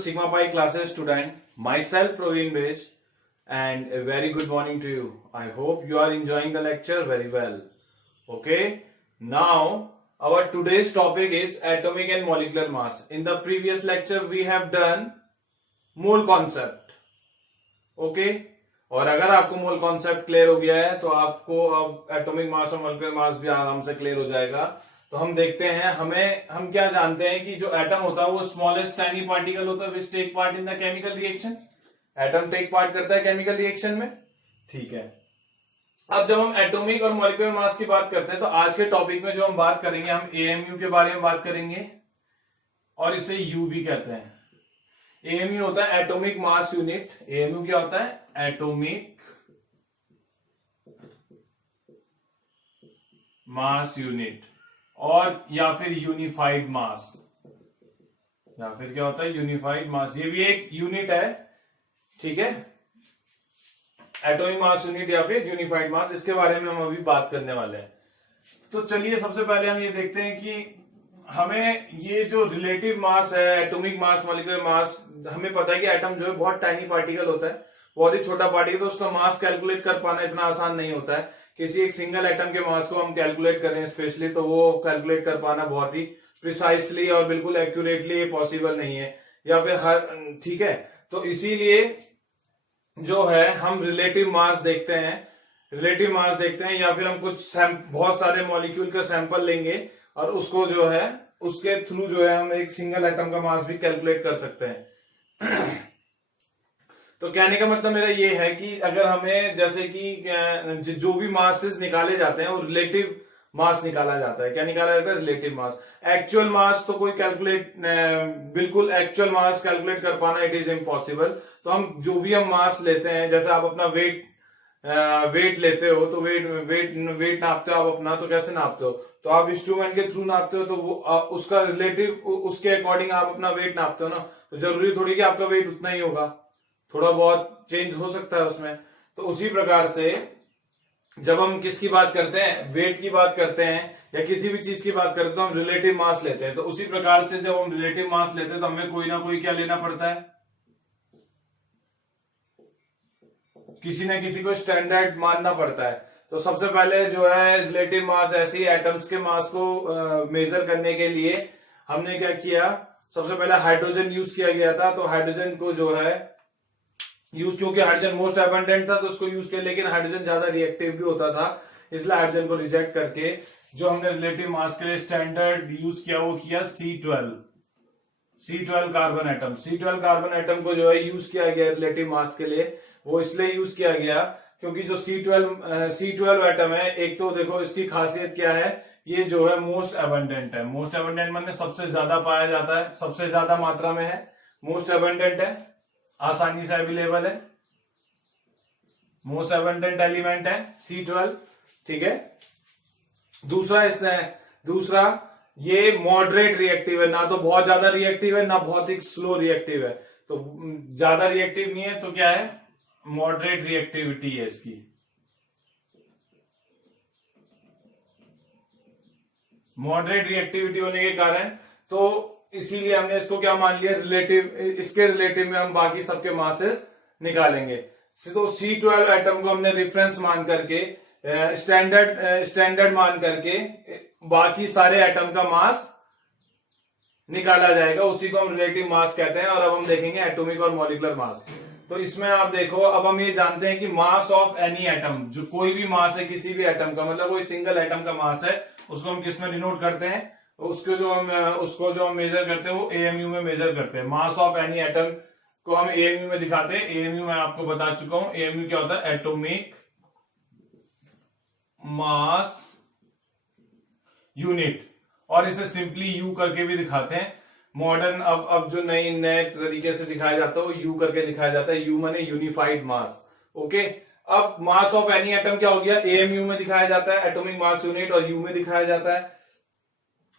Sigma Pi classes student. Myself Praveen Base and a very good morning to you. I hope you are enjoying the lecture very well. Okay. Now our today's topic is atomic and molecular mass. In the previous lecture we have done mole concept. Okay. और अगर आपको mole concept clear हो गया है तो आपको अब atomic mass और मॉलिक्यूलर मास भी आराम से क्लियर हो जाएगा। तो हम देखते हैं हम क्या जानते हैं कि जो एटम होता है वो स्मॉलेस्ट टाइनी पार्टिकल होता है which take part in the chemical reaction. Atom take part करता है केमिकल रिएक्शन में। ठीक है, अब जब हम एटॉमिक और मॉलिक्यूलर मास की बात करते हैं तो आज के टॉपिक में जो हम बात करेंगे हम एएमयू के बारे में बात करेंगे और इसे यू भी कहते हैं। एएमयू होता है एटॉमिक मास यूनिट। एएमयू क्या होता है? एटॉमिक मास यूनिट और या फिर यूनिफाइड मास, या फिर क्या होता है? यूनिफाइड मास। ये भी एक यूनिट है। ठीक है, एटॉमिक मास यूनिट या फिर यूनिफाइड मास, इसके बारे में हम अभी बात करने वाले हैं। तो चलिए सबसे पहले हम ये देखते हैं कि हमें ये जो रिलेटिव मास है, एटॉमिक मास, मॉलिक्यूलर मास, हमें पता है कि एटम जो है बहुत टाइनी पार्टिकल होता है, बहुत ही छोटा पार्टिकल, तो उसका मास कैलकुलेट कर पाना इतना आसान नहीं होता है। किसी एक सिंगल एटम के मास को हम कैलकुलेट करें स्पेशली, तो वो कैलकुलेट कर पाना बहुत ही प्रिसाइसली और बिल्कुल एक्यूरेटली पॉसिबल नहीं है, या फिर हर, ठीक है। तो इसीलिए जो है हम रिलेटिव मास देखते हैं, या फिर हम कुछ बहुत सारे मॉलिक्यूल का सैंपल लेंगे और उसको जो है उसके थ्रू जो है हम एक सिंगल एटम का मास भी कैलकुलेट कर सकते हैं। तो कहने का मतलब मेरा ये है कि अगर हमें जैसे कि जो भी मासेस निकाले जाते हैं वो रिलेटिव मास निकाला जाता है। क्या निकाला जाता है? Relative mass. एक्चुअल मास तो कोई बिल्कुल एक्चुअल मास कैलकुलेट कर पाना इट इज इम्पॉसिबल। तो हम जो भी हम मास लेते हैं, जैसे आप अपना वेट लेते हो तो वेट नापते हो आप अपना, तो कैसे नापते हो? तो आप इंस्ट्रूमेंट के थ्रू नापते हो, तो वो उसका रिलेटिव उसके अकॉर्डिंग आप अपना वेट नापते हो ना। तो जरूरी थोड़ी कि आपका वेट उतना ही होगा, थोड़ा बहुत चेंज हो सकता है उसमें। तो उसी प्रकार से जब हम किसकी बात करते हैं, वेट की बात करते हैं या किसी भी चीज की बात करते हैं, तो हम रिलेटिव मास लेते हैं। तो उसी प्रकार से जब हम रिलेटिव मास लेते हैं तो हमें कोई ना कोई क्या लेना पड़ता है, किसी न किसी को स्टैंडर्ड मानना पड़ता है। तो सबसे पहले जो है रिलेटिव मास, ऐसी एटम्स के मास को मेजर करने के लिए हमने क्या किया, सबसे पहले हाइड्रोजन यूज किया गया था। तो हाइड्रोजन को जो है यूज, क्योंकि हाइड्रोजन मोस्ट एबंडेंट था तो उसको यूज किया, लेकिन हाइड्रोजन ज्यादा रिएक्टिव भी होता था, इसलिए हाइड्रोजन को रिजेक्ट करके जो हमने रिलेटिव मास के लिए स्टैंडर्ड यूज किया वो किया C12 carbon atom. C12 carbon atom को जो है यूज किया गया रिलेटिव मास के लिए। वो इसलिए यूज किया गया क्योंकि जो C12 एटम है, एक तो देखो इसकी खासियत क्या है, ये जो है मोस्ट एबंडेंट है। मोस्ट एबंडेंट मतलब सबसे ज्यादा पाया जाता है, सबसे ज्यादा मात्रा में है, मोस्ट एबंडेंट है, आसानी से अवेलेबल है, मोस्ट एबंडेंट एलिमेंट है C12। ठीक है, दूसरा ये मॉडरेट रिएक्टिव है, ना तो बहुत ज्यादा रिएक्टिव है ना बहुत ही स्लो रिएक्टिव है। तो ज्यादा रिएक्टिव नहीं है तो क्या है, मॉडरेट रिएक्टिविटी है इसकी। मॉडरेट रिएक्टिविटी होने के कारण तो इसीलिए हमने इसको क्या मान लिया, रिलेटिव। इसके रिलेटिव में हम बाकी सबके मासेस निकालेंगे। तो C12 एटम को हमने रेफरेंस मान करके, स्टैंडर्ड मान करके बाकी सारे एटम का मास निकाला जाएगा, उसी को हम रिलेटिव मास कहते हैं। और अब हम देखेंगे एटॉमिक और मॉलिक्यूलर मास। तो इसमें आप देखो, अब हम ये जानते हैं कि मास ऑफ एनी एटम, जो कोई भी मास है किसी भी एटम का, मतलब कोई सिंगल एटम का मास है, उसको हम किस में डिनोट करते हैं, उसको जो हम मेजर करते हैं वो एएमयू में मेजर करते हैं। मास ऑफ एनी एटम को हम एएमयू में दिखाते हैं। एएमयू मैं आपको बता चुका हूं, एएमयू क्या होता है, एटॉमिक मास यूनिट, और इसे सिंपली यू करके भी दिखाते हैं। मॉडर्न अब जो नए तरीके से दिखाया जाता है वो यू करके दिखाया जाता है। यू माने यूनिफाइड मास। ओके, अब मास ऑफ एनी एटम क्या हो गया, एएमयू में दिखाया जाता है, एटॉमिक मास यूनिट, और यू में दिखाया जाता है।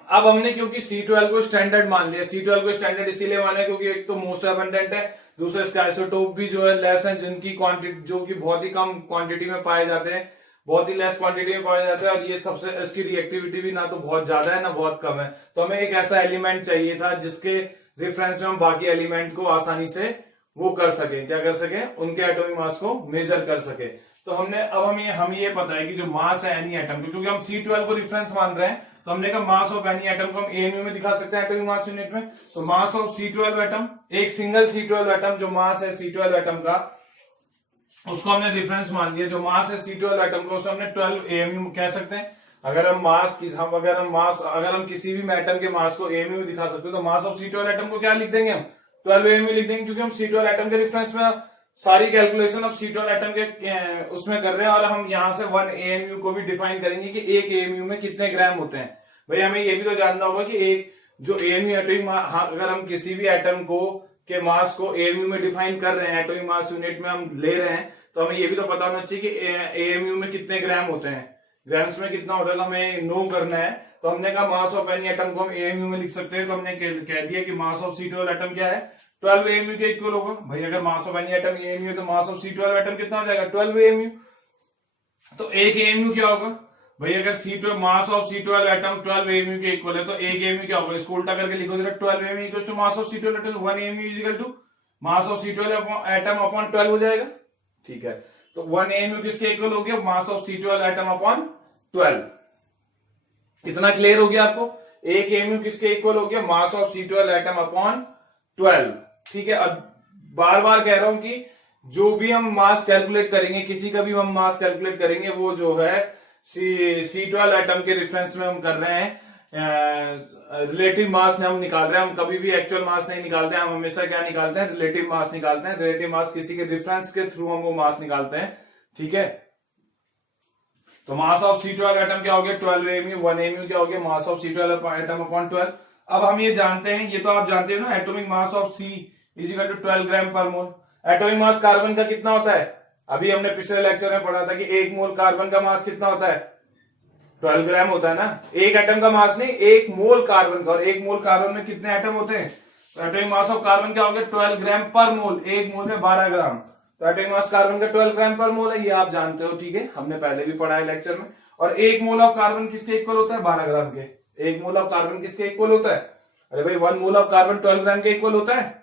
अब हमने क्योंकि C12 को स्टैंडर्ड मान लिया, C12 को स्टैंडर्ड इसीलिए माना क्योंकि एक तो मोस्ट एबंडेंट है, दूसरा इसका आइसोटोप भी जो है लेस है, जिनकी क्वांटिटी जो कि बहुत ही कम क्वांटिटी में पाए जाते हैं, बहुत ही लेस क्वांटिटी में पाया जाता है। और ये सबसे इसकी रिएक्टिविटी भी ना तो बहुत ज्यादा है ना बहुत कम है। तो हमें एक ऐसा एलिमेंट चाहिए था जिसके रेफरेंस में हम बाकी एलिमेंट को आसानी से वो कर सके, क्या कर सके, उनके एटॉमिक मास को मेजर कर सके। तो हमने अब हमें ये पता है कि जो मास है एनी एटम, क्योंकि हम C12 को रेफरेंस मान रहे हैं, तो हमने कहा मास ऑफ एनी एटम को हम AMU में दिखा सकते हैं एटॉमिक मास यूनिट में। तो मास ऑफ C12 एटम, एक सिंगल C12 एटम जो मास है C12 एटम का, उसको हमने रेफरेंस मान लिया। जो मास है C12 एटम का, उसे हमने 12 AMU कह सकते हैं। अगर हम किसी भी एटम के मास को AMU में दिखा सकते हैं, तो मास ऑफ C12 एटम को क्या लिख देंगे हम, 12 AMU लिख देंगे, क्योंकि हम C12 एटम के रेफरेंस में सारी कैलकुलेशन अब C12 एटम के उसमें कर रहे हैं। और हम यहाँ से 1 AMU को भी डिफाइन करेंगे कि एक AMU में कितने ग्राम होते हैं। भाई हमें ये भी तो जानना होगा कि एक जो AMU एटॉमिक, अगर हम किसी भी एटम को के मास को AMU में डिफाइन कर रहे हैं, एटॉमिक मास यूनिट में हम ले रहे हैं, तो हमें ये भी तो पता होना चाहिए कि AMU में कितने ग्राम होते हैं, ग्राम्स में कितना होता है, तो हमें नो करना है। तो हमने कहा मास ऑफ एनी एटम को हम AMU में लिख सकते हैं। तो हमने कह दिया कि मास ऑफ C12 एटम क्या है, 12 AMU के इक्वल होगा। भाई अगर mass of any atom AMU है, तो मास ऑफ C12 एटम कितना हो जाएगा, 12 AMU। तो एक AMU क्या होगा भाई, अगर C12 mass of C12 atom 12 AMU के इक्वल है, तो एक AMU क्या होगा, इसको उल्टा करके लिखो जरा, 12 AMU equal to mass of C12 atom, 1 AMU is equal to mass of C12 atom upon 12 हो जाएगा। ठीक है, तो 1 AMU किसके इक्वल हो गया, मास ऑफ C12 एटम अपॉन 12। इतना क्लियर हो गया आपको, एक AMU किसके इक्वल हो गया, मास ऑफ C12 एटम अपॉन 12। ठीक है, अब बार बार कह रहा हूं कि जो भी हम मास कैलकुलेट करेंगे, किसी का भी हम मास कैलकुलेट करेंगे, वो जो है C12 एटम के रेफरेंस में हम कर रहे हैं, रिलेटिव मास ने हम निकाल रहे हैं। हम कभी भी एक्चुअल मास नहीं निकालते हैं, हम हमेशा क्या निकालते हैं, रिलेटिव मास निकालते हैं। रिलेटिव मास किसी के रेफरेंस के थ्रू हम वो मास निकालते हैं। ठीक है, तो मास ऑफ C12 एटम क्या हो गया, 12 AMU, 1 AMU क्या हो गया, मास ऑफ C12 एटम अपॉन 12। अब हम ये जानते हैं, ये तो आप जानते हो ना, atomic mass of C is equal to 12 gram per mole. Atomic mass carbon का कितना होता है, अभी हमने पिछले लेक्चर में पढ़ा था कि 1 मोल कार्बन का मास कितना होता है, 12 ग्राम होता है ना। एक एटम का मास नहीं, 1 मोल कार्बन का। और 1 मोल कार्बन में कितने एटम होते हैं, तो एटॉमिक मास ऑफ कार्बन क्या हो गया, 12 ग्राम पर मोल। 1 मोल में 12 ग्राम, तो एटॉमिक मास कार्बन का 12 ग्राम पर मोल है, ये आप जानते हो। ठीक है, हमने पहले भी पढ़ा है लेक्चर में। और 1 मोल ऑफ कार्बन किसके इक्वल होता है, 12 ग्राम के। 1 मोल ऑफ कार्बन किसके इक्वल होता है, अरे भाई 1 मोल ऑफ कार्बन 12 ग्राम के इक्वल होता है।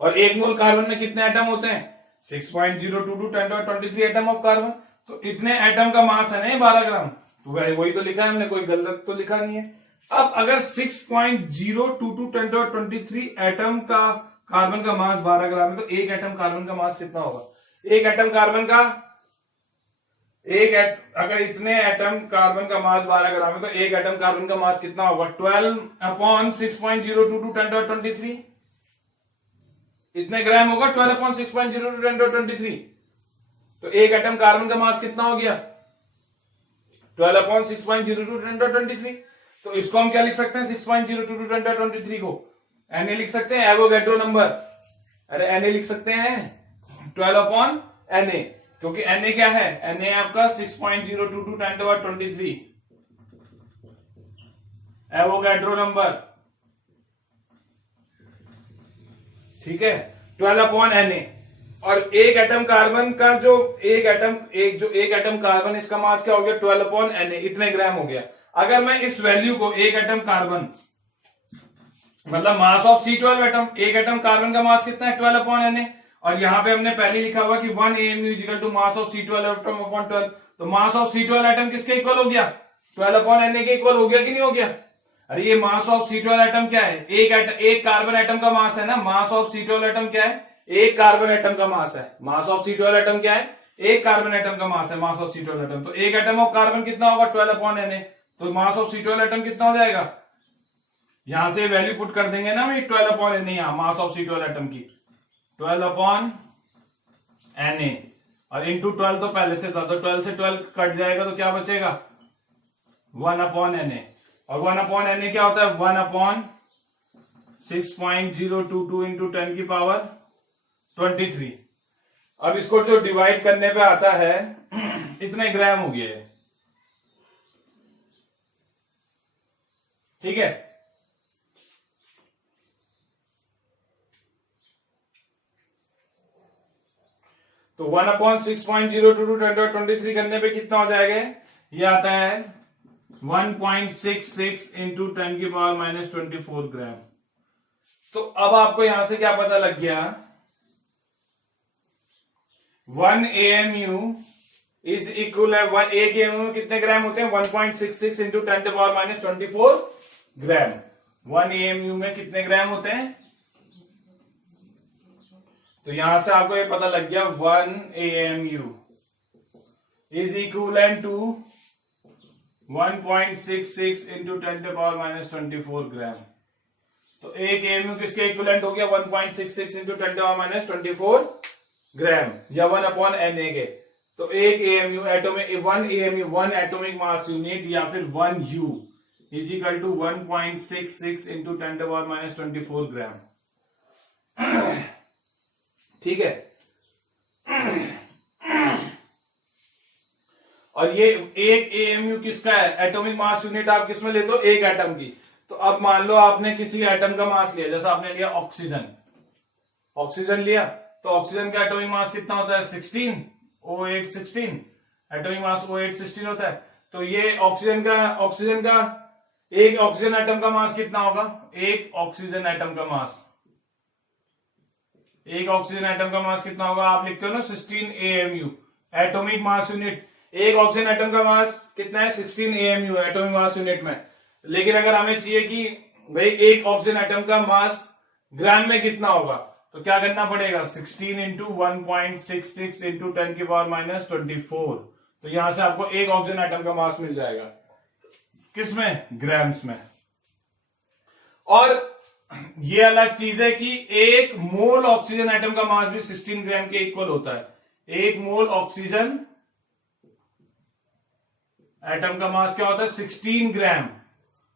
और 1 मोल कार्बन में कितने एटम होते हैं, 6.022 1023 एटम ऑफ कार्बन। तो इतने एटम का मास है ना 12 ग्राम, तो भाई वही तो लिखा है हमने, कोई गलत तो लिखा नहीं है। अब अगर 6.022 1023 एटम का कार्बन का मास 12 ग्राम है, तो एक एटम कार्बन का मास कितना होगा, एक एटम कार्बन का अगर इतने एटम कार्बन का मास 12 ग्राम है, तो एक एटम कार्बन का मास कितना होगा, 12 अपॉन 6.022 1023 इतने ग्राम होगा, 12 अपॉन 6.022 1023। तो एक एटम कार्बन का मास कितना हो गया, 12 अपॉन 6.022 1023। तो इसको हम क्या लिख सकते हैं, 6.022 1023 को Na लिख सकते हैं, एवोगैड्रो नंबर। अरे Na लिख सकते हैं 12 अपॉन Na, क्योंकि Na क्या है, Na आपका 6.022 1023 एवोगैड्रो नंबर। ठीक है, 12 अपॉन Na। और एक एटम कार्बन का जो एक एटम कार्बन, इसका मास क्या हो गया, 12 अपॉन Na, इतने ग्राम हो गया। अगर मैं इस वैल्यू को एक एटम कार्बन, मतलब मास ऑफ C12 एटम, एक एटम कार्बन का मास कितना है, 12 अपॉन Na। और यहां पे हमने पहले लिखा हुआ कि 1 AMU equal to mass of C12 atom upon 12। तो मास ऑफ C12 एटम किसके इक्वल हो गया, 12 अपॉन Na के इक्वल हो गया कि नहीं हो गया। अरे ये मास ऑफ C12 एटम क्या है, एक कार्बन एटम का मास है ना। मास ऑफ C12 एटम क्या है, एक कार्बन एटम का मास है। मास ऑफ C12 एटम क्या है, एक कार्बन एटम का मास है, मास ऑफ C12 एटम। तो एक एटम ऑफ कार्बन कितना होगा, 12 अपॉन Na। तो मास ऑफ C12 एटम कितना हो जाएगा, यहां से वैल्यू पुट कर देंगे ना, 12 अपॉन Na, यहां मास ऑफ C12 एटम की 12 अपॉन Na, और इंटू 12 तो पहले से था, तो 12 से 12 कट जाएगा, तो क्या बचेगा, 1 अपॉन Na। और 1 अपॉन Na क्या होता है, 1 अपॉन 6.022 इंटू 10 की पावर 23। अब इसको जो डिवाइड करने पे आता है इतने ग्राम हो गए। ठीक है, तो 1 अपॉन 6.022 1023 करने पे कितना हो जाएगा, ये आता है 1.66 इंटू 10 की पावर -24 ग्राम। तो अब आपको यहां से क्या पता लग गया, 1 AMU इज इक्वल है, 1 AMU में कितने ग्राम होते हैं, 1.66 इंटू 10⁻24 ग्राम। 1 AMU में कितने ग्राम होते हैं, तो यहां से आपको ये पता लग गया 1 AMU is equal to 1.66 into 10⁻24 gram. तो 1 AMU किसके इक्विवेलेंट हो गया, 1.66 इंटू 10⁻24 ग्राम या 1/Na के। तो 1 AMU atomic 1 AMU 1 atomic mass unit या फिर 1 U is equal to 1.66 into 10⁻24 gram. ठीक है। और ये 1 AMU किसका है, एटॉमिक मास यूनिट आप किसमें लेते हो, एक एटम की। तो अब मान लो आपने किसी एटम का मास लिया, जैसा आपने लिया ऑक्सीजन, ऑक्सीजन लिया, तो ऑक्सीजन का एटॉमिक मास कितना होता है, 16, O8 16, एटॉमिक मास O8 16 होता है। तो ये ऑक्सीजन का एक ऑक्सीजन एटम का मास कितना होगा, एक ऑक्सीजन एटम का मास, एक ऑक्सीजन एटम का मास कितना होगा, आप लिखते हो ना 16 AMU एटॉमिक मास यूनिट। एक ऑक्सीजन एटम का मास कितना है, 16 AMU एटॉमिक मास यूनिट में। लेकिन अगर हमें चाहिए कि भाई एक ऑक्सीजन एटम का मास ग्राम में कितना होगा, तो क्या करना पड़ेगा, 16 इंटू 1.66 इंटू 10⁻24। तो यहां से आपको एक ऑक्सीजन एटम का मास मिल जाएगा, किसमें, ग्राम्स में। और ये अलग चीज है कि एक मोल ऑक्सीजन एटम का मास भी 16 ग्राम के इक्वल होता है। एक मोल ऑक्सीजन एटम का मास क्या होता है, 16 ग्राम।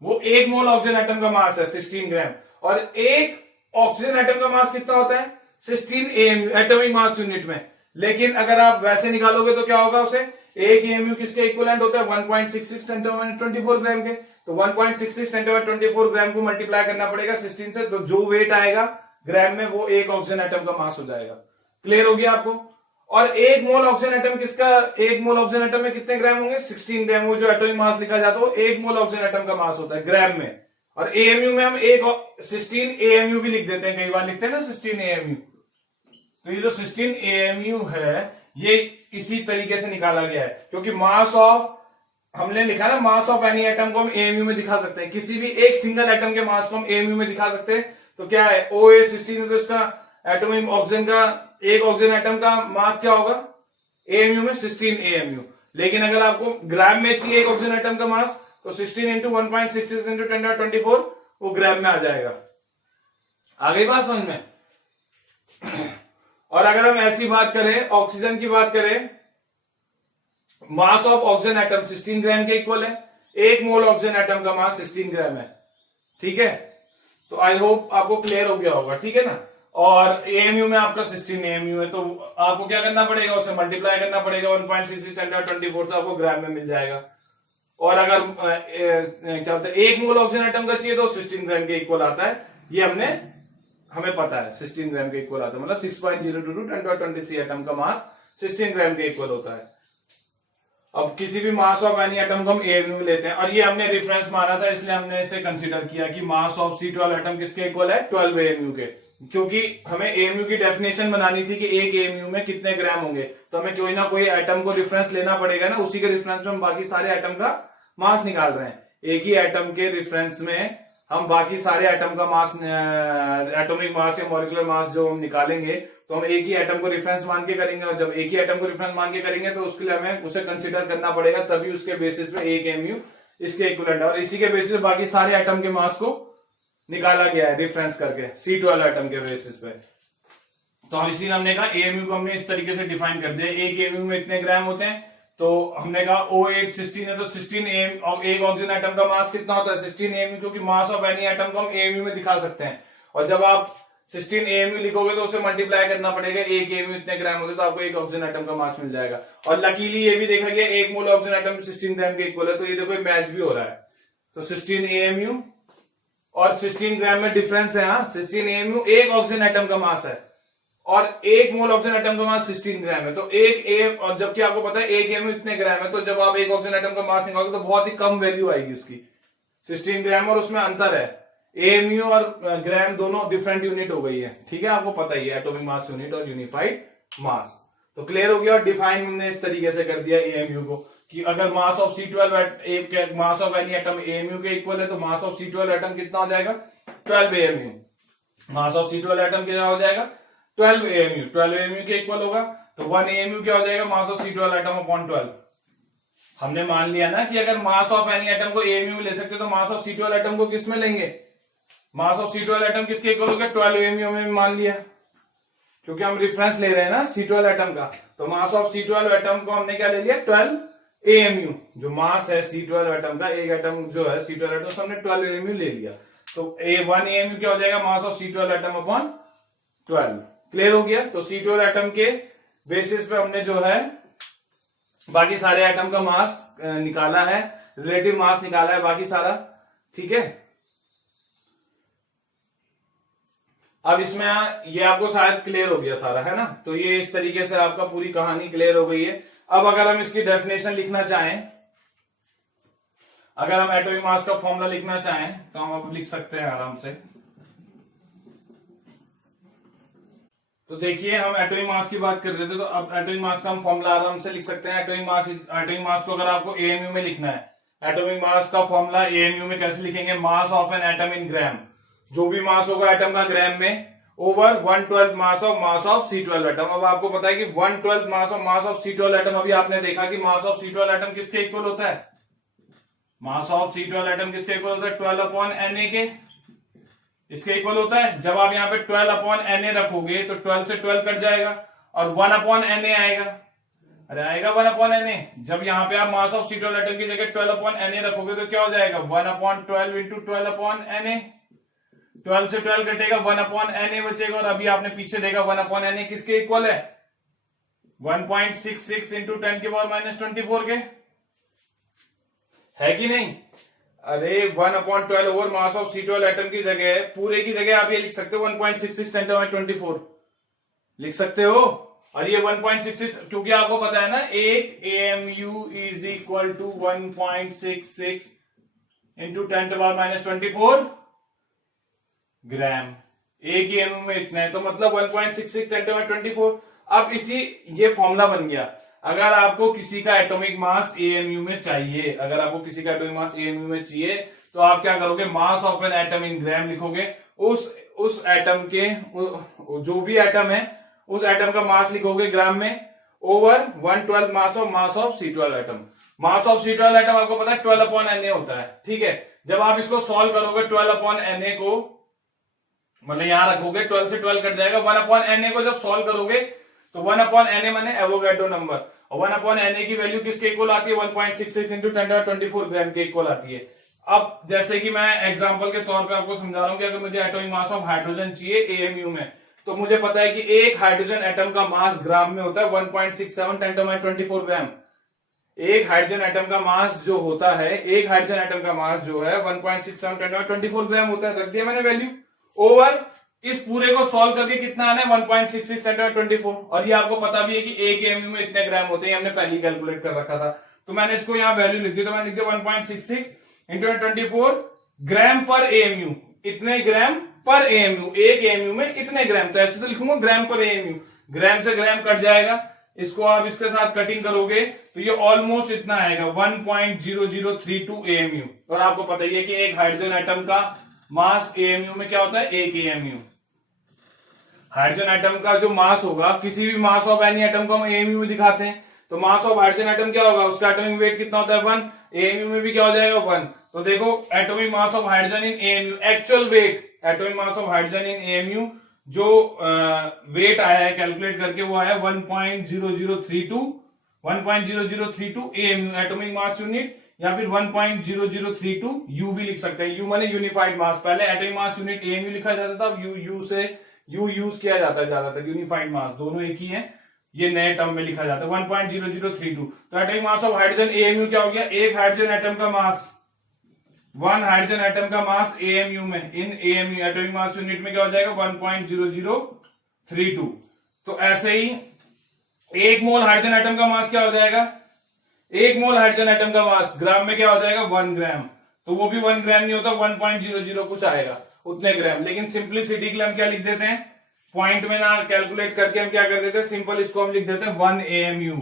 वो एक मोल ऑक्सीजन एटम का मास है 16 ग्राम। और एक ऑक्सीजन एटम का मास कितना होता है, 16 AMU एटॉमिक मास यूनिट में। लेकिन अगर आप वैसे निकालोगे तो क्या होगा, उसे 1 AMU किसके इक्विवेलेंट होता है, 1.66 10⁻24 ग्राम के। तो 1.66 10⁻24 ग्राम को मल्टीप्लाई करना पड़ेगा 16 से, तो जो वेट आएगा ग्राम में वो एक ऑक्सीजन एटम का मास हो जाएगा। क्लियर हो गया आपको। और एक मोल ऑक्सीजन एटम किसका, एक मोल ऑक्सीजन एटम में कितने ग्राम होंगे, 16 ग्राम। वो जो एटॉमिक मास लिखा जाता है वो एक मोल ऑक्सीजन एटम का मास होता है ग्राम में। और AMU में हम 16 AMU भी लिख देते हैं, कई बार लिखते हैं ना 16 AMU। तो ये जो 16 AMU है ये इसी तरीके से निकाला गया है, क्योंकि मास ऑफ, हमने लिखा ना मास ऑफ एनी एटम को हम AMU में दिखा सकते हैं, किसी भी एक सिंगल एटम के मास को हम AMU में दिखा सकते हैं। तो क्या है, OA 16, तो इसका एटॉमिक ऑक्सीजन का एक ऑक्सीजन एटम का मास क्या होगा, AMU में 16 AMU। लेकिन अगर आपको ग्राम में चाहिए एक ऑक्सीजन एटम का मास, तो 16 इंटू 1.66 इंटू 10⁻24 वो ग्राम में आ जाएगा। आ गई बात समझ में। और अगर हम ऐसी बात करें, ऑक्सीजन की बात करें, मास ऑफ ऑक्सीजन एटम 16 ग्राम के इक्वल है। एक मोल ऑक्सीजन एटम का मास 16 ग्राम है। ठीक है, तो आई होप आपको क्लियर हो गया होगा। ठीक है ना। और AMU में आपका 16 AMU है, तो आपको क्या करना पड़ेगा, उसे मल्टीप्लाई करना पड़ेगा 1.66 10⁻24 से, आपको ग्राम में मिल जाएगा। और अगर क्या होता है, एक मोल ऑक्सीजन एटम का चाहिए तो 16 ग्राम के इक्वल आता है। ये हमें पता है 16 ग्राम के इक्वल आता है, मतलब 6.022 10⁻23 एटम का मास 16 ग्राम के इक्वल होता है। अब किसी भी मास ऑफ एनी एटम को हम AMU में लेते हैं, और ये हमने रेफरेंस माना था, इसलिए हमने इसे कंसीडर किया कि मास ऑफ C12 एटम किसके इक्वल है, 12 AMU के। क्योंकि हमें AMU की डेफिनेशन बनानी थी कि एक AMU में कितने ग्राम होंगे, तो हमें कोई ना कोई एटम को रेफरेंस लेना पड़ेगा ना, उसी के रेफरेंस में हम बाकी सारे एटम का मास निकाल रहे हैं। एक ही एटम के रेफरेंस में हम बाकी सारे एटम का मास, एटॉमिक मास या मॉलिक्यूलर मास जो हम निकालेंगे, तो हम एक ही एटम को रेफरेंस मान के करेंगे। और जब एक ही एटम को रेफरेंस मान के करेंगे तो उसके लिए हमें उसे कंसीडर करना पड़ेगा, तभी उसके बेसिस पे एक AMU इसके इक्विवेलेंट है। और इसी के बेसिस पे बाकी सारे एटम के मास को निकाला गया है रेफरेंस करके C12 एटम के बेसिस पे। तो इसीलिए हमने कहा AMU को हमने इस तरीके से डिफाइन कर दिया। एक AMU में इतने ग्राम होते हैं, तो हमने कहा O8 16 है, तो 16 AMU, एक ऑक्सीजन एटम का मास कितना होता है, 16 AMU, क्योंकि मास ऑफ एनी एटम को हम AMU में दिखा सकते हैं। और जब आप 16 AMU लिखोगे तो उसे मल्टीप्लाई करना पड़ेगा, एक AMU इतने ग्राम होते, तो आपको एक ऑक्सीजन एटम का मास मिल जाएगा। और लकीली ये भी देखा गया एक मोल ऑक्सीजन एटम 16 ग्राम के इक्वल है, तो ये देखो मैच भी हो रहा है। तो 16 AMU और 16 ग्राम में डिफरेंस है। हाँ, 16 AMU एक ऑक्सीजन एटम का मास है, और एक मोल ऑक्सीजन एटम का मास 16 ग्राम है। तो एक और जबकि आपको पता है एक AMU इतने ग्राम है, तो जब आप एक ऑक्सीजन एटम का मास निकालोगे तो बहुत ही कम वैल्यू आएगी उसकी, 16 ग्राम, और उसमें अंतर है। एएमयू और ग्राम दोनों डिफरेंट यूनिट हो गई है, ठीक है, आपको पता ही है एटॉमिक मास यूनिट और यूनिफाइड मास। तो क्लियर हो गया। और डिफाइन हमने इस तरीके से कर दिया एएमयू को कि अगर मास of C12 mass of any atom AMU के इक्वल है तो मास ऑफ C12 एटम कितना हो जाएगा 12 AMU. Mass of C12 atom क्या हो जाएगा 12 एएमयू। 12 एएमयू के इक्वल होगा तो 1 एएमयू क्या हो जाएगा मास ऑफ C12 एटम अपॉन 12। हमने मान लिया ना कि अगर मास ऑफ एनी एटम को एएमयू में ले सकते तो मास ऑफ C12 एटम को किस में लेंगे, मास ऑफ C12 एटम किसके इक्वल होगा 12 एएमयू में मान लिया, क्योंकि हम रेफरेंस ले रहे हैं ना C12 एटम का। तो मास ऑफ C12 एटम को हमने क्या ले लिया 12 एएमयू। जो मास है C12 एटम का, एक एटम जो है C12 एटम से हमने 12 एएमयू ले लिया। तो 1 एएमयू क्या हो जाएगा मास of C12 atom upon 12। Clear हो गया। तो C12 एटम के बेसिस पे हमने जो है बाकी सारे एटम का मास निकाला है, रिलेटिव मास निकाला है बाकी सारा, ठीक है। अब इसमें ये आपको शायद क्लियर हो गया सारा, है ना। तो ये इस तरीके से आपका पूरी कहानी क्लियर हो गई है। अब अगर हम इसकी डेफिनेशन लिखना चाहें, अगर हम एटॉमिक मास का फॉर्मूला लिखना चाहें तो हम अब लिख सकते हैं आराम से। तो देखिए हम एटॉमिक मास की बात कर रहे थे, तो अब एटॉमिक मास का हम फॉर्मूला आराम से लिख सकते हैं। एटॉमिक मास को अगर आपको एएमयू में लिखना है, एटॉमिक मास का फॉर्मूला एएमयू में कैसे लिखेंगे, mass of an atom in gram, जो भी मास होगा एटम का ग्राम में, over 1/12 mass of C12 atom. अब आपको पता है कि 1/12 मास ऑफ C12 एटम, अभी आपने देखा कि मास ऑफ C12 एटम किसके इक्वल होता है, मास ऑफ C12 एटम किसके इक्वल होता है 12 अपॉन Na के, इसके इक्वल होता है। जब आप यहाँ पे 12 अपॉन Na रखोगे तो 12 से 12 कट जाएगा और 1 अपॉन Na आएगा, अरे आएगा 1 अपॉन Na। जब यहाँ पे आप मास ऑफ C12 एटम की जगह 12 अपॉन Na रखोगे तो क्या हो जाएगा 1 अपॉन 12 इंटू 12 अपॉन Na। 12 से 12 कटेगा 1 अपॉन Na बचेगा। और अभी आपने पीछे देखा 1 अपॉन Na किसके इक्वल है 1.66 इंटू 10 की पावर -24 के, है कि नहीं। अरे 1 upon 12 over mass of C12 atom की जगह, पूरे की जगह आप ये लिख सकते हो 1.66 10 to the 24 लिख सकते हो। और ये 1.66 क्योंकि आपको पता है ना एक AMU is equal to 1.66 into 10 to the power -24 gram. एक AMU में इतना है तो मतलब 1.66 10 to the power 24। अब इसी ये फॉर्मूला बन गया। अगर आपको किसी का एटॉमिक मास एएमयू में चाहिए, अगर आपको किसी का एटॉमिक मास एएमयू में चाहिए तो आप क्या करोगे, mass of an atom in gram लिखोगे। उस एटम के जो भी एटम है उस एटम का मास लिखोगे ग्राम में, over 1/12 mass of C12 atom. Mass of C12 atom आपको पता है 12 अपॉन Na होता है, ठीक है। जब आप इसको सॉल्व करोगे 12 अपॉन Na को, मतलब यहां रखोगे 12 से 12 कट जाएगा, 1 अपॉन Na को जब सॉल्व करोगे तो 1 अपॉन Na माने एवोगाड्रो नंबर, और 1 अपॉन Na की वैल्यू किसके इक्वल आती है 1.66 इंटू 10 to the 24 ग्राम के इक्वल आती है। अब जैसे कि मैं एग्जांपल के तौर पे आपको समझा रहा हूं कि अगर मुझे एटॉमिक मास ऑफ हाइड्रोजन चाहिए एएमयू में, तो मुझे पता है कि एक हाइड्रोजन एटम का मास ग्राम में होता है 1.67 10 to the 24 ग्राम। एक हाइड्रोजन एटम का मास जो होता है, एक हाइड्रोजन एटम का मास जो है 1.67 10 to the 24 ग्राम होता है। रख दिया मैंने वैल्यू, ओवर इस पूरे को सॉल्व करके कितना आना है 1.66 10 to the 24। और ये आपको पता भी है कि एक एएमयू में इतने ग्राम होते हैं, हमने पहले कैलकुलेट कर रखा था। तो मैंने इसको यहाँ वैल्यू लिख दी, तो मैंने लिख दिया 1.66 इंटू 24 ग्राम पर एएमयू, इतने ग्राम पर एएमयू, एक एएमयू में इतने ग्राम। तो ऐसे तो लिखूंगा ग्राम पर एएमयू, ग्राम से ग्राम कट जाएगा, इसको आप इसके साथ कटिंग करोगे तो ये ऑलमोस्ट इतना आएगा 1.0032 एएमयू। और आपको पता ही है कि एक हाइड्रोजन एटम का मास एएमयू में क्या होता है, एक एएमयू। हाइड्रोजन एटम का जो मास होगा, किसी भी मास ऑफ एनी एटम को हम एएमयू में दिखाते हैं, तो मास ऑफ हाइड्रोजन एटम क्या होगा, उसका एटॉमिक वेट कितना होता है 1, एएमयू में भी क्या हो जाएगा 1। तो देखो atomic mass of hydrogen in AMU, actual wait atomic mass of hydrogen in AMU जो वेट आया है कैलकुलेट करके वो आया 1.0032 एएमयू एटॉमिक मास यूनिट, या फिर 1.0032 यू भी लिख सकते हैं। यू माने यूनिफाइड मास, पहले एटॉमिक मास यूनिट एएमयू लिखा जाता था, अब यू से यू यूज किया जाता है ज्यादातर। यूनिफाइड मास दोनों एक ही है, ये नए टर्म में लिखा जाता है 1.0032। तो atomic mass of hydrogen AMU क्या हो गया, एक हाइड्रोजन एटम का मास, 1 हाइड्रोजन एटम का मास एएमयू में, इन एएमयू एटॉमिक मास यूनिट में क्या हो जाएगा 1.0032। तो ऐसे ही एक मोल हाइड्रोजन एटम का मास क्या हो जाएगा, एक मोल हाइड्रोजन एटम का मास ग्राम में क्या हो जाएगा 1 ग्राम। तो वो भी 1 ग्राम नहीं होता, 1.00 कुछ आएगा, उतने ग्राम। लेकिन सिंपलिसिटी के लिए हम क्या लिख देते हैं, पॉइंट में ना कैलकुलेट करके हम क्या कर देते हैं, सिंपल इसको हम लिख देते हैं 1 AMU।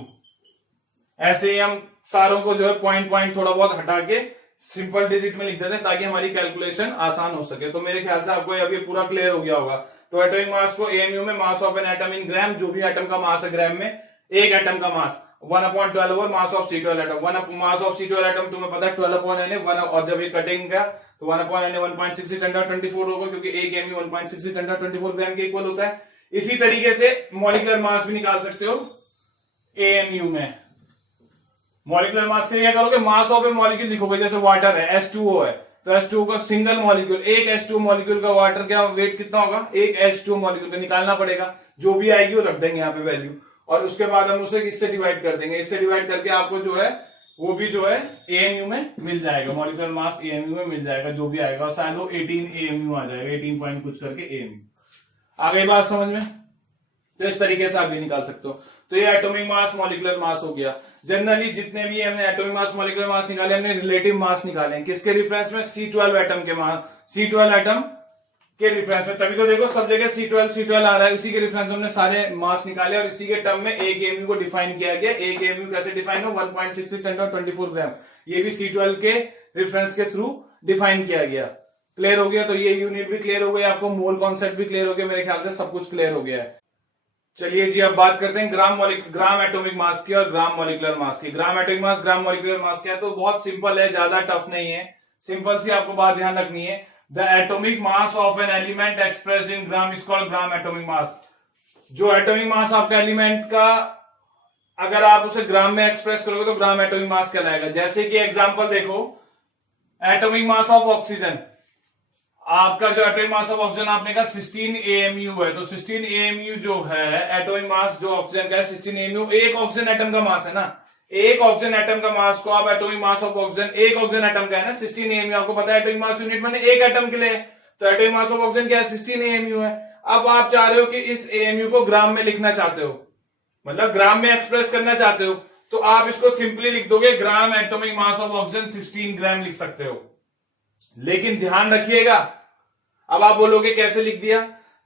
ऐसे ही हम सारों को जो है पॉइंट पॉइंट थोड़ा बहुत हटा के सिंपल डिजिट में लिख देते हैं ताकि हमारी कैलकुलेशन आसान हो सके। तो मेरे ख्याल से आपको अभी पूरा क्लियर हो गया होगा। तो एटॉमिक मास को AMU में mass of an atom in gram, जो भी एटम का मास है ग्राम में, एक एटम का मास 1/12 और मास of C12 atom, mass of C12 atom तुम्हें पता है 12/Na, और जब ये कटिंग का तो 1/Na 1.60 10^24 होगा, क्योंकि एक AMU 1.60 10^24 ग्राम के इक्वल होता है। इसी तरीके से मॉलिक्यूलर मास भी निकाल सकते हो AMU में। मॉलिक्यूलर मास के लिए क्या करोगे, मास ऑफ ए मॉलिक्यूल लिखोगे, जैसे वाटर है H2O है, तो H2O का सिंगल मॉलिक्यूल, एक H2O मॉलिक्यूल का वाटर क्या वेट कितना होगा, एक H2O मॉलिक्यूल का निकालना पड़ेगा, जो भी आएगी वो रख देंगे यहाँ पे वैल्यू, और उसके बाद हम उसे इससे डिवाइड कर देंगे, इससे डिवाइड करके आपको जो है वो भी जो है AMU में मिल जाएगा, मॉलिक्यूलर मास AMU में मिल जाएगा, जो भी आएगा, और शायद वो 18 AMU आ जाएगा, 18 पॉइंट कुछ करके AMU। आ गई बात समझ में? तो इस तरीके से आप भी निकाल सकते हो। तो ये एटॉमिक मास मॉलिक्यूलर मास हो गया। जनरली जितने भी हमने एटॉमिक मास मॉलिक्यूलर मास निकाले, हमने रिलेटिव मास निकाले हैं किसके रिफरेंस में, C12 एटम के मास, C12 एटम के रिफरेंस में। तभी तो देखो सब जगह C12 आ रहा है, इसी के रिफरेंस में हमने सारे मास निकाले, और इसी के टर्म में एक AMU को डिफाइन किया गया। एक AMU कैसे डिफाइन हो, 1.66 10^24 ग्राम, ये भी C12 के रिफरेंस के थ्रू डिफाइन किया गया। क्लियर हो गया? तो ये यूनिट भी क्लियर हो गई आपको, मोल कॉन्सेप्ट भी क्लियर हो गया, मेरे ख्याल से सब कुछ क्लियर हो गया है। चलिए जी, अब बात करते हैं ग्राम एटॉमिक मास की और ग्राम मॉलिक्यूलर मास की। Gram atomic mass, gram molecular mass क्या है, तो बहुत सिंपल है, ज्यादा टफ नहीं है, सिंपल सी आपको बात ध्यान रखनी है। The atomic mass of an element expressed in gram is called gram atomic mass. जो एटॉमिक मास आपका एलिमेंट का, अगर आप उसे ग्राम में एक्सप्रेस करोगे तो ग्राम एटॉमिक मास कहलाएगा। जैसे कि एग्जांपल देखो, एटॉमिक मास ऑफ ऑक्सीजन, आपका जो एटॉमिक मास ऑफ ऑक्सीजन आपने कहा 16 AMU है, तो 16 AMU जो है एटॉमिक मास जो ऑक्सीजन का है 16 AMU, एक ऑक्सीजन एटम का मास है ना, एक ऑक्सीजन एटम का मास को आप एटॉमिक मास ऑफ ऑक्सीजन, एक ऑक्सीजन एटम का है ना 16 AMU, आपको पता है एटॉमिक मास यूनिट मैंने एक एटम के लिए, तो एटॉमिक मास ऑफ ऑक्सीजन क्या है, 16 AMU है। अब आप चाह रहे हो कि इस AMU को ग्राम में लिखना चाहते हो, मतलब ग्राम में एक्सप्रेस करना चाहते हो, तो आप इसको सिंपली लिख दोगे gram atomic mass of oxygen 16 ग्राम लिख सकते हो। लेकिन ध्यान रखिएगा, अब आप बोलोगे कैसे लिख दिया,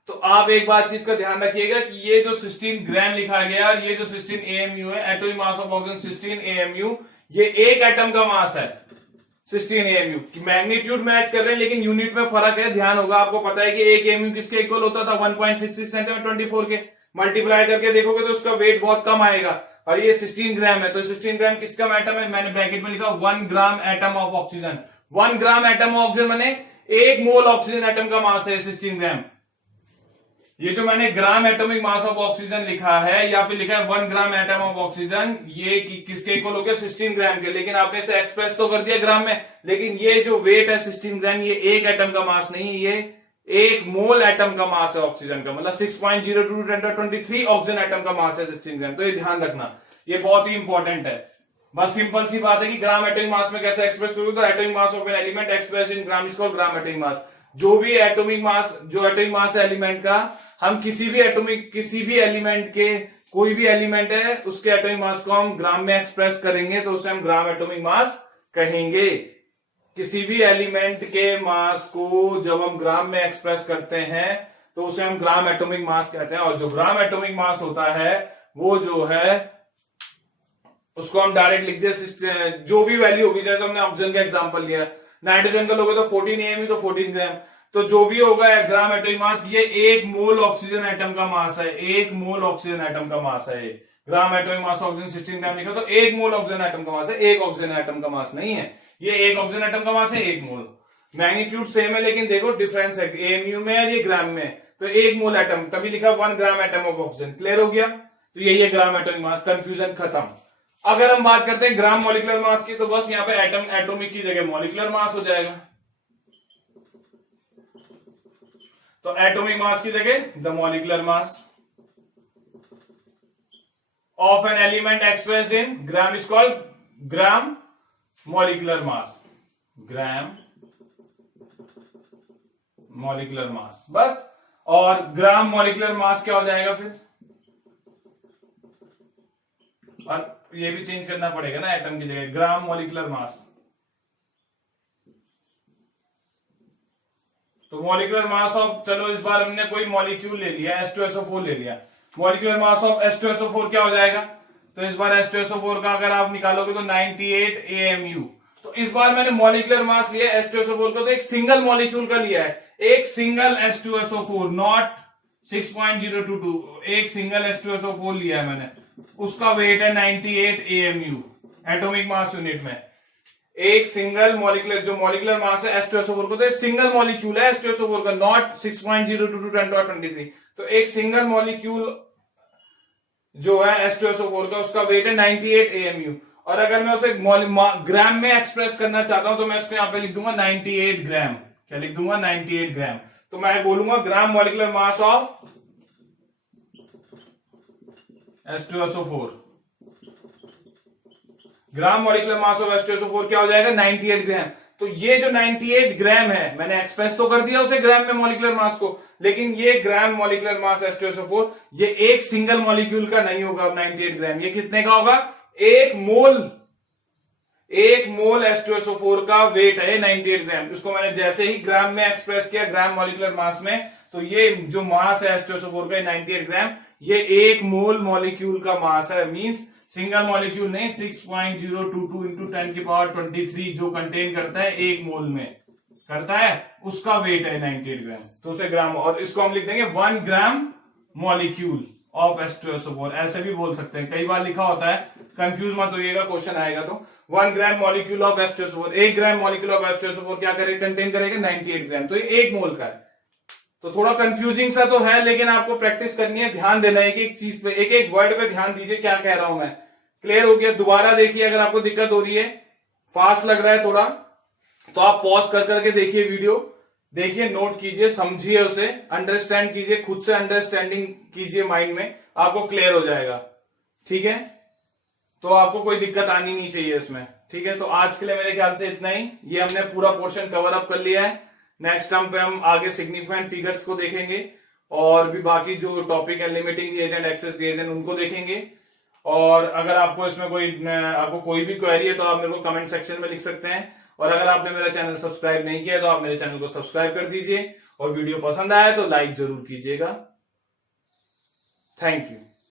तो आप एक बात चीज का ध्यान रखिएगा कि ये जो 16 ग्राम लिखा गया और ये जो 16 AMU है, atomic mass of oxygen 16 AMU, ये एक एटम का मास है 16 AMU की, मैग्नीट्यूड मैच कर रहे हैं लेकिन यूनिट में फर्क है। ध्यान होगा, आपको पता है कि एक AMU किसके इक्वल होता था, 1.66 10^24 के, मल्टीप्लाई करके देखोगे तो उसका वेट बहुत कम आएगा, और ये 16 ग्राम है, तो 16 ग्राम किसका एटम है, मैंने ब्रैकेट में लिखा 1 gram atom of oxygen. 1 gram atom of oxygen मैंने एक मोल ऑक्सीजन एटम का मास है 16 ग्राम। ये जो मैंने gram atomic mass of oxygen लिखा है या फिर लिखा है 1 ग्राम एटम ऑफ ऑक्सीजन, ये किसके इक्वल हो गया, 16 ग्राम के। लेकिन आपने इसे एक्सप्रेस तो कर दिया ग्राम में, लेकिन ये जो वेट है 16 ग्राम, ये एक एटम का मास नहीं, ये एक मोल एटम का मास है ऑक्सीजन का, मतलब 6.02 10^23 ऑक्सीजन एटम का मास है 16 ग्राम। तो ये ध्यान रखना, ये बहुत ही इंपॉर्टेंट है। बस सिंपल सी बात है कि ग्राम एटॉमिक मास में कैसे एक्सप्रेस करोगे, तो atomic mass of an element express in gram is called gram atomic mass. जो भी एटॉमिक मास, जो एटॉमिक मास है एलिमेंट का, हम किसी भी एलिमेंट के, कोई भी एलिमेंट है उसके एटॉमिक मास को हम ग्राम में एक्सप्रेस करेंगे तो उसे हम ग्राम एटॉमिक मास कहेंगे। किसी भी एलिमेंट के मास को जब हम ग्राम में एक्सप्रेस करते हैं तो उसे हम ग्राम एटॉमिक मास कहते हैं। और जो ग्राम एटॉमिक मास होता है वो जो है उसको हम डायरेक्ट लिख दे, जो भी वैल्यू होगी, जैसे हमने ऑक्सीजन का एग्जांपल लिया, नाइट्रोजन का लोगे तो 14 AMU, तो 14 ग्राम, तो जो भी होगा ग्राम एटॉमिक मास, ये एक मोल ऑक्सीजन एटम का मास है, एक मोल ऑक्सीजन एटम का मास है। ग्राम एटॉमिक मास ऑक्सीजन 16 ग्राम लिखा, तो एक मोल ऑक्सीजन एटम का मास है, एक ऑक्सीजन एटम का मास नहीं है, ये एक ऑक्सीजन एटम का मास है, एक मोल। मैग्नीट्यूड सेम है लेकिन देखो डिफरेंस है, AMU में है, ये ग्राम में, तो एक मोल एटम, तभी लिखा 1 gram atom of oxygen. Clear हो गया? तो यही है ग्राम एटॉमिक मास, कंफ्यूजन खत्म। अगर हम बात करते हैं ग्राम मॉलिक्यूलर मास की, तो बस यहां पे एटॉमिक की जगह मॉलिक्यूलर मास हो जाएगा। तो एटॉमिक मास की जगह the molecular mass of an element expressed in gram is called gram molecular mass, gram molecular mass बस। और ग्राम मॉलिक्यूलर मास क्या हो जाएगा फिर, और ये भी चेंज करना पड़ेगा ना, एटम की जगह ग्राम मॉलिक्यूलर मास, तो मॉलिक्यूलर मास ऑफ, चलो इस बार हमने कोई मॉलिक्यूल ले लिया, H2SO4 ले लिया, मॉलिक्यूलर मास ऑफ H2SO4 क्या हो जाएगा? तो इस बार H2SO4 का अगर आप निकालोगे तो 98 AMU। तो इस बार मैंने मॉलिक्यूलर मास लिया H2SO4 को, तो एक सिंगल मॉलिक्यूल का लिया है, एक सिंगल H2SO4, नॉट 6.022, एक सिंगल H2SO4 लिया है मैंने, उसका वेट है 98 AMU एटॉमिक मास यूनिट में। एक सिंगल मॉलिक्यूलर, जो मॉलिक्यूलर मास है H2SO4 को, तो सिंगल मॉलिक्यूल है H2SO4 का, नॉट 6.022 10^23। तो एक सिंगल मॉलिक्यूल जो है H2SO4 का, उसका वेट है 98 AMU। और अगर मैं उसे ग्राम में एक्सप्रेस करना चाहता हूं तो मैं उसको यहां पे लिख दूंगा 98 ग्राम। क्या लिख दूंगा? 98 ग्राम। तो मैं बोलूंगा gram molecular mass of H2SO4, gram molecular mass of H2SO4 क्या हो जाएगा? 98 ग्राम। तो ये जो 98 ग्राम है, मैंने एक्सप्रेस तो कर दिया उसे ग्राम में मॉलिक्यूलर मास को, लेकिन ये ग्राम मॉलिक्यूलर मास H2SO4 ये एक सिंगल मॉलिक्यूल का नहीं होगा 98 ग्राम। ये कितने का होगा? एक मोल H2SO4 का वेट है 98 ग्राम। उसको मैंने जैसे ही ग्राम में एक्सप्रेस किया, ग्राम मॉलिक्यूलर मास में, तो ये जो मास है H2SO4 का 98 ग्राम, ये एक मोल मॉलिक्यूल का मास है। मींस सिंगल मॉलिक्यूल नहीं, 6.022 इंटू 10^23 जो कंटेन करता है एक मोल में करता है, उसका वेट है 98 ग्राम। तो उसे ग्राम, और इसको हम लिख देंगे 1 ग्राम मॉलिक्यूल ऑफ H2SO4, ऐसे भी बोल सकते हैं, कई बार लिखा होता है, कंफ्यूज मत होइएगा, क्वेश्चन आएगा तो। 1 gram molecule of H2SO4, 1 gram molecule of H2SO4 क्या करेगा? कंटेन करेगा 98 ग्राम। तो ये एक मोल का है। तो थोड़ा कंफ्यूजिंग सा तो है, लेकिन आपको प्रैक्टिस करनी है, ध्यान देना है, एक चीज पे, एक एक वर्ड पे ध्यान दीजिए क्या कह रहा हूं मैं। क्लियर हो गया? दोबारा देखिए, अगर आपको दिक्कत हो रही है, फास्ट लग रहा है थोड़ा, तो आप पॉज कर करके देखिए वीडियो, देखिए, नोट कीजिए, समझिए उसे, अंडरस्टैंड कीजिए, खुद से अंडरस्टैंडिंग कीजिए माइंड में, आपको क्लियर हो जाएगा। ठीक है? तो आपको कोई दिक्कत आनी नहीं चाहिए इसमें। ठीक है? तो आज के लिए मेरे ख्याल से इतना ही। ये हमने पूरा पोर्शन कवर अप कर लिया है। नेक्स्ट टर्म पे हम आगे सिग्निफिकेंट फिगर्स को देखेंगे, और भी बाकी जो टॉपिक है, लिमिटिंग रिएजेंट, एक्सेस रिएजेंट, उनको देखेंगे। और अगर आपको इसमें कोई भी क्वेरी है तो आप मेरे को कमेंट सेक्शन में लिख सकते हैं। और अगर आपने मेरा चैनल सब्सक्राइब नहीं किया तो आप मेरे चैनल को सब्सक्राइब कर दीजिए, और वीडियो पसंद आया तो लाइक जरूर कीजिएगा। Thank you.